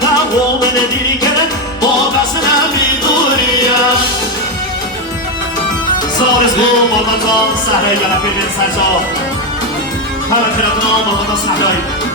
دعوه من دیگرن با بس نمیدونیم سارس بوم آمدان سهره یا نفیقین سجا همه پیرد نام آمدان سهره